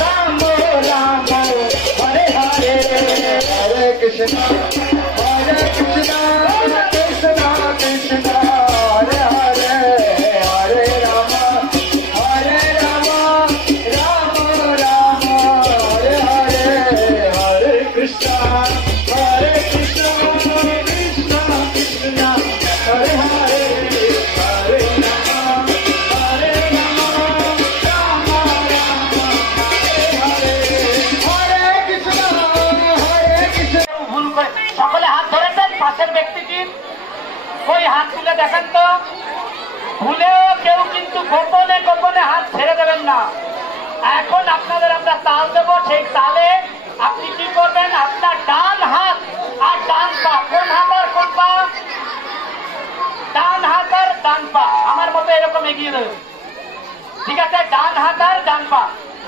राम राम हरे हरे हरे कृष्णा कृष्ण कृष्ण हरे हरे हरे राम राम राम हरे हरे हरे कृष्णा कृष्ण कृष्ण हरे हरे हरे राम राम हरे कृष्ण ভুল করে সকলে হাত ধরেছেন পাশের ব্যক্তিটির ওই হাত তুলে দেখেন তো ভুলেও কেউ কিন্তু গোপনে গোপনে হাত ছেড়ে দেবেন না। এখন আপনাদের আমরা তাল দেবো, সেই তালে আপনি কি করবেন, আপনার ডান হাত আর ডান পা, কোন হাত আর কোন পা, ডান হাত আর ডান পা আমার মতো এরকম এগিয়ে দেবেন, ঠিক আছে? ডান হাত আর ডান পা।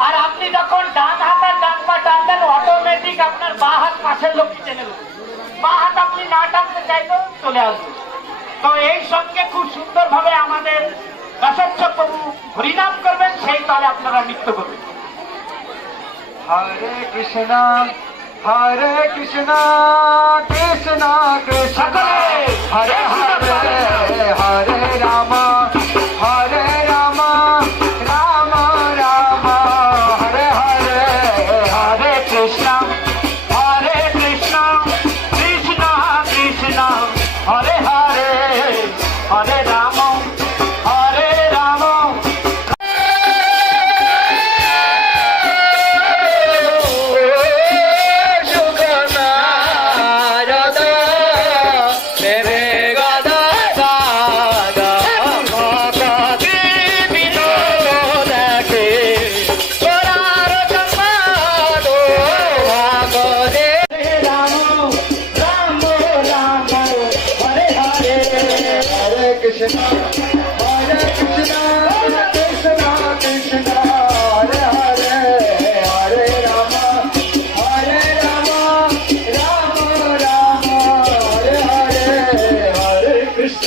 আর আপনি যখন ডান হাত আর ডান পা টানবেন অটোমেটিক আপনার বাঁ হাত পাশের লোককে টেনে দেবেন, বাঁ হাত আপনি না টানতে চাইলেও চলে আসবে। তো এই সঙ্গে খুব সুন্দর ভাবে আমাদের দশচ্ছক প্রভু হরিনাম করবেন, সেই তালে আপনারা নৃত্য করবেন। हरे कृष्ण कृष्ण कृष्ण हरे हरे हरे राम राम राम हरे हरे हरे कृष्ण कृष्ण कृष्ण हरे हरे हरे राम कृष्ण हरे कृष्ण कृष्ण कृष्ण हरे हरे हरे राम राम राम हरे हरे हरे कृष्ण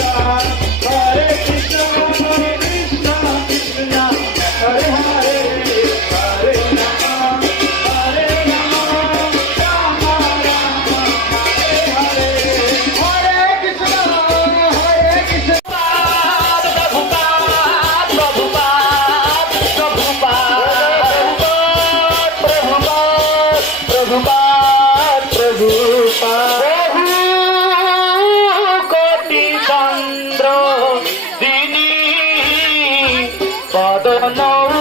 कृष्ण कृष्ण हरे हरे हरे राम राम हरे हरे कृष्ण কোটি চন্দ্র দিনী পদ নৌ